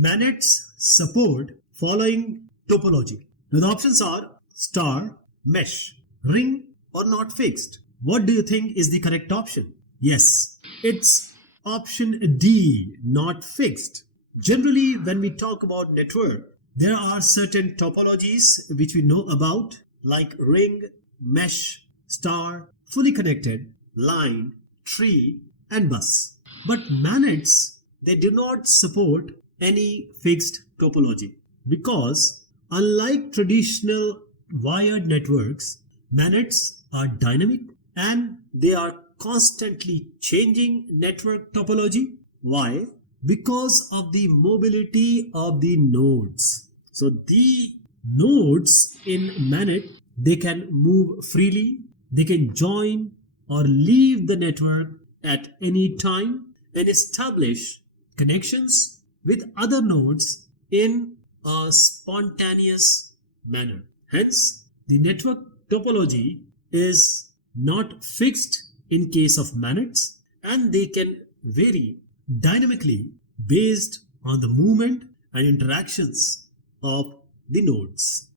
MANETs support following topology. Now the options are star, mesh, ring or not fixed. What do you think is the correct option? Yes, it's option D, not fixed. Generally, when we talk about network, there are certain topologies which we know about like ring, mesh, star, fully connected, line, tree and bus. But MANETs, they do not support any fixed topology because unlike traditional wired networks, MANETs are dynamic and they are constantly changing network topology. Why? Because of the mobility of the nodes. So the nodes in MANET, they can move freely, they can join or leave the network at any time and establish connections with other nodes in a spontaneous manner. Hence, the network topology is not fixed in case of MANETs and they can vary dynamically based on the movement and interactions of the nodes.